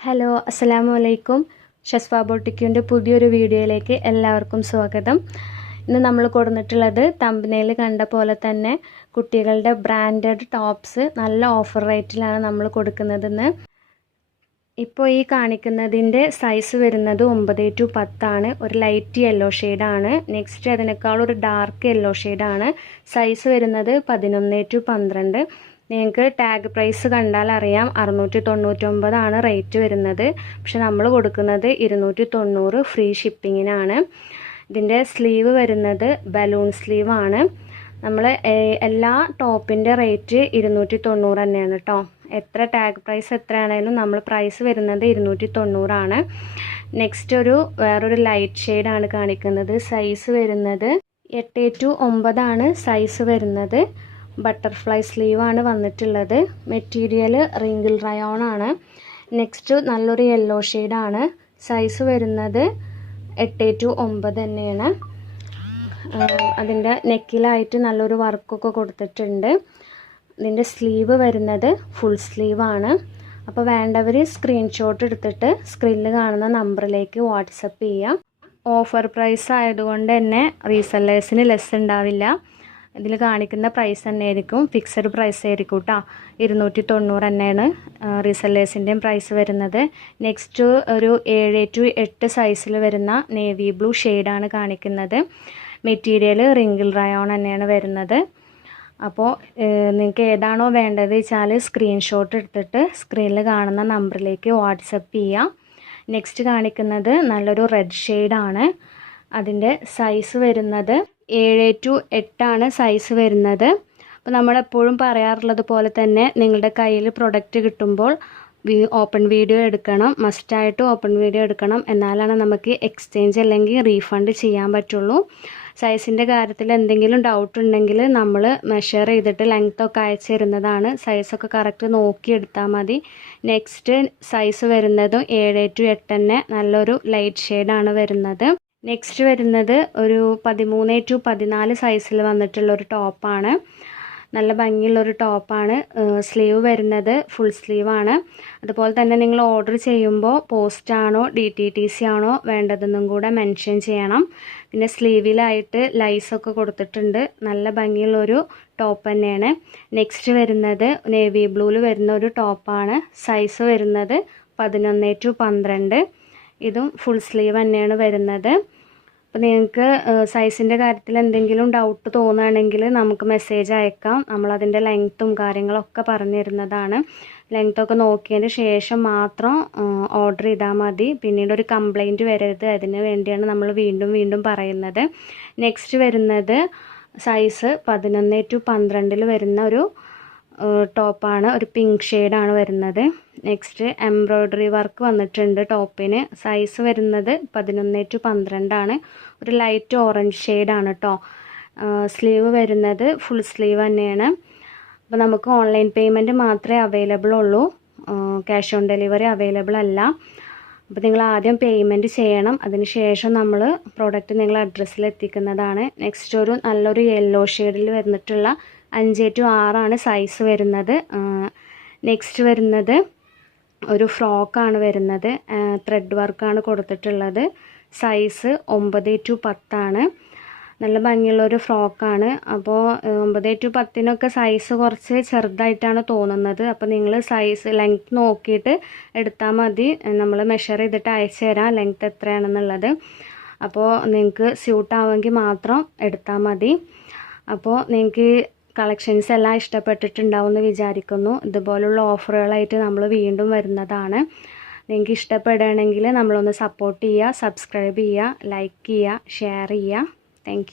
Hello അസ്സലാമു അലൈക്കും. ഷസ്ഫ ബൊട്ടിക്കിൻ്റെ പുതിയൊരു വീഡിയോയിലേക്ക് എല്ലാവർക്കും സ്വാഗതം. ഇന്ന് നമ്മൾ കൊടുത്തിട്ടുള്ളത് തമ്പനയിൽ കണ്ട പോലെ തന്നെ കുട്ടികളുടെ ബ്രാൻഡഡ് ടോപ്സ് നല്ല ഓഫർ റേറ്റിലാണ് നമ്മൾ കൊടുക്കുന്നതെന്ന്. ഇപ്പോൾ ഈ കാണിക്കുന്നതിൻ്റെ സൈസ് വരുന്നത് 9 to 10 ഒരു ലൈറ്റ് യെല്ലോ ഷെയ്ഡാണ്. നെക്സ്റ്റ് അതിനേക്കാൾ ഒരു ഡാർക്ക് യെല്ലോ ഷെയ്ഡാണ്. സൈസ് വരുന്നത് 11 to 12. നിങ്ങൾക്ക് ടാഗ് പ്രൈസ് കണ്ടാൽ അറിയാം 699 റേറ്റ് വരുന്നത്. പക്ഷെ നമ്മൾ കൊടുക്കുന്നത് 290 ഫ്രീ ഷിപ്പിങ്ങിനാണ്. ഇതിൻ്റെ സ്ലീവ് വരുന്നത് ബലൂൺ സ്ലീവാണ്. നമ്മൾ എല്ലാ ടോപ്പിൻ്റെ റേറ്റ് 290 തന്നെയാണ് കേട്ടോ. എത്ര ടാഗ് പ്രൈസ് എത്രയാണേലും നമ്മൾ പ്രൈസ് വരുന്നത് 290. നെക്സ്റ്റ് വേറൊരു ലൈറ്റ് ഷെയ്ഡാണ് കാണിക്കുന്നത്. സൈസ് വരുന്നത് 8 to 9 സൈസ് വരുന്നത്. ബട്ടർഫ്ലൈ സ്ലീവാണ് വന്നിട്ടുള്ളത്. മെറ്റീരിയൽ റിങ്കിൾ റയോൺ ആണ്. നെക്സ്റ്റ് നല്ലൊരു യെല്ലോ ഷെയ്ഡാണ്. സൈസ് വരുന്നത് 8 to 9 തന്നെയാണ്. അതിൻ്റെ നെക്കിലായിട്ട് നല്ലൊരു വർക്കൊക്കെ കൊടുത്തിട്ടുണ്ട്. ഇതിൻ്റെ സ്ലീവ് വരുന്നത് ഫുൾ സ്ലീവാണ്. അപ്പോൾ വേണ്ടവർ സ്ക്രീൻഷോട്ട് എടുത്തിട്ട് സ്ക്രീനിൽ കാണുന്ന നമ്പറിലേക്ക് വാട്സപ്പ് ചെയ്യാം. ഓഫർ പ്രൈസ് ആയതുകൊണ്ട് തന്നെ റീസെല്ലേഴ്സിന് ലെസ് ഉണ്ടാവില്ല. ഇതിൽ കാണിക്കുന്ന പ്രൈസ് തന്നെയായിരിക്കും, ഫിക്സഡ് പ്രൈസ് ആയിരിക്കും കേട്ടോ. 290 തന്നെയാണ് റീസെല്ലേഴ്സിൻ്റെയും പ്രൈസ് വരുന്നത്. നെക്സ്റ്റ് ഒരു 7 to 8 സൈസിൽ വരുന്ന നേവി ബ്ലൂ ഷെയ്ഡാണ് കാണിക്കുന്നത്. മെറ്റീരിയൽ റിങ്കിൾ റയോൺ തന്നെയാണ് വരുന്നത്. അപ്പോൾ നിങ്ങൾക്ക് ഏതാണോ വേണ്ടത് വെച്ചാൽ സ്ക്രീൻഷോട്ട് എടുത്തിട്ട് സ്ക്രീനിൽ കാണുന്ന നമ്പറിലേക്ക് വാട്സപ്പ് ചെയ്യാം. നെക്സ്റ്റ് കാണിക്കുന്നത് നല്ലൊരു റെഡ് ഷെയ്ഡാണ്. അതിൻ്റെ സൈസ് വരുന്നത് 7 to 8 സൈസ് വരുന്നത്. അപ്പോൾ നമ്മളെപ്പോഴും പറയാറുള്ളത് പോലെ തന്നെ നിങ്ങളുടെ കയ്യിൽ പ്രൊഡക്റ്റ് കിട്ടുമ്പോൾ ഓപ്പൺ വീഡിയോ എടുക്കണം. മസ്റ്റായിട്ട് ഓപ്പൺ വീഡിയോ എടുക്കണം. എന്നാലാണ് നമുക്ക് എക്സ്ചേഞ്ച് അല്ലെങ്കിൽ റീഫണ്ട് ചെയ്യാൻ പറ്റുള്ളൂ. സൈസിൻ്റെ കാര്യത്തിൽ എന്തെങ്കിലും ഡൗട്ട് ഉണ്ടെങ്കിൽ നമ്മൾ മെഷർ ചെയ്തിട്ട് ലെങ്ത്തൊക്കെ അയച്ചു തരുന്നതാണ്. സൈസൊക്കെ കറക്റ്റ് നോക്കി എടുത്താൽ മതി. നെക്സ്റ്റ് സൈസ് വരുന്നതും 7 to 8 തന്നെ നല്ലൊരു ലൈറ്റ് ഷെയ്ഡാണ് വരുന്നത്. നെക്സ്റ്റ് വരുന്നത് ഒരു 13 to 14 സൈസിൽ വന്നിട്ടുള്ളൊരു ടോപ്പാണ്. നല്ല ഭംഗിയുള്ളൊരു ടോപ്പാണ്. സ്ലീവ് വരുന്നത് ഫുൾ സ്ലീവാണ്. അതുപോലെ തന്നെ നിങ്ങൾ ഓർഡർ ചെയ്യുമ്പോൾ പോസ്റ്റാണോ DTTC ആണോ വേണ്ടതെന്നും കൂടെ മെൻഷൻ ചെയ്യണം. പിന്നെ സ്ലീവിലായിട്ട് ലൈസൊക്കെ കൊടുത്തിട്ടുണ്ട്. നല്ല ഭംഗിയുള്ളൊരു ടോപ്പ് തന്നെയാണ്. നെക്സ്റ്റ് വരുന്നത് നേവി ബ്ലൂവിൽ വരുന്ന ഒരു ടോപ്പാണ്. സൈസ് വരുന്നത് 11 to 12. ഇതും ഫുൾ സ്ലീവ് തന്നെയാണ് വരുന്നത്. അപ്പോൾ നിങ്ങൾക്ക് സൈസിൻ്റെ കാര്യത്തിൽ എന്തെങ്കിലും ഡൗട്ട് തോന്നുകയാണെങ്കിൽ നമുക്ക് മെസ്സേജ് അയക്കാം. നമ്മളതിൻ്റെ ലെങ്ത്തും കാര്യങ്ങളൊക്കെ പറഞ്ഞു തരുന്നതാണ്. ലെങ്ത്തൊക്കെ നോക്കിയതിന് ശേഷം മാത്രം ഓർഡർ ചെയ്താൽ മതി. പിന്നീട് ഒരു കംപ്ലൈൻറ്റ് വരരുത്. അതിന് വേണ്ടിയാണ് നമ്മൾ വീണ്ടും പറയുന്നത്. നെക്സ്റ്റ് വരുന്നത് സൈസ് 11 to 12 വരുന്ന ഒരു ടോപ്പാണ്. ഒരു പിങ്ക് ഷെയ്ഡാണ് വരുന്നത്. നെക്സ്റ്റ് എംബ്രോയ്ഡറി വർക്ക് വന്നിട്ടുണ്ട് ടോപ്പിന്. സൈസ് വരുന്നത് 11 to 12. ഒരു ലൈറ്റ് ഓറഞ്ച് ഷെയ്ഡാണ് കേട്ടോ. സ്ലീവ് വരുന്നത് ഫുൾ സ്ലീവ് തന്നെയാണ്. അപ്പോൾ നമുക്ക് ഓൺലൈൻ പേയ്മെൻറ്റ് മാത്രമേ അവൈലബിൾ ഉള്ളൂ. ക്യാഷ് ഓൺ ഡെലിവറി അവൈലബിൾ അല്ല. അപ്പോൾ നിങ്ങൾ ആദ്യം പേയ്മെൻറ്റ് ചെയ്യണം. അതിന് ശേഷം നമ്മൾ പ്രോഡക്റ്റ് നിങ്ങളുടെ അഡ്രസ്സിൽ എത്തിക്കുന്നതാണ്. നെക്സ്റ്റ് ഒരു നല്ലൊരു യെല്ലോ ഷെയ്ഡിൽ വന്നിട്ടുള്ള 5 to 6 സൈസ് വരുന്നത്. നെക്സ്റ്റ് വരുന്നത് ഒരു ഫ്രോക്കാണ് വരുന്നത്. ത്രെഡ് വർക്കാണ് കൊടുത്തിട്ടുള്ളത്. Size 9 to 10. നല്ല ഭംഗിയുള്ളൊരു ഫ്രോക്കാണ്. അപ്പോൾ 9 to 10 സൈസ് കുറച്ച് ചെറുതായിട്ടാണ് തോന്നുന്നത്. അപ്പോൾ നിങ്ങൾ സൈസ് ലെങ്ത്ത് നോക്കിയിട്ട് എടുത്താൽ മതി. നമ്മൾ മെഷർ ചെയ്തിട്ട് അയച്ചു തരാം ലെങ്ത്ത് എത്രയാണെന്നുള്ളത്. അപ്പോൾ നിങ്ങൾക്ക് സ്യൂട്ടാവുമെങ്കിൽ മാത്രം എടുത്താൽ മതി. അപ്പോൾ നിങ്ങൾക്ക് കളക്ഷൻസ് എല്ലാം ഇഷ്ടപ്പെട്ടിട്ടുണ്ടാവും എന്ന് വിചാരിക്കുന്നു. ഇതുപോലുള്ള ഓഫറുകളായിട്ട് നമ്മൾ വീണ്ടും വരുന്നതാണ്. നിങ്ങൾക്ക് ഇഷ്ടപ്പെടുകയാണെങ്കിൽ നമ്മളൊന്ന് സപ്പോർട്ട് ചെയ്യുക, സബ്സ്ക്രൈബ് ചെയ്യുക, ലൈക്ക് ചെയ്യുക, ഷെയർ ചെയ്യുക. താങ്ക്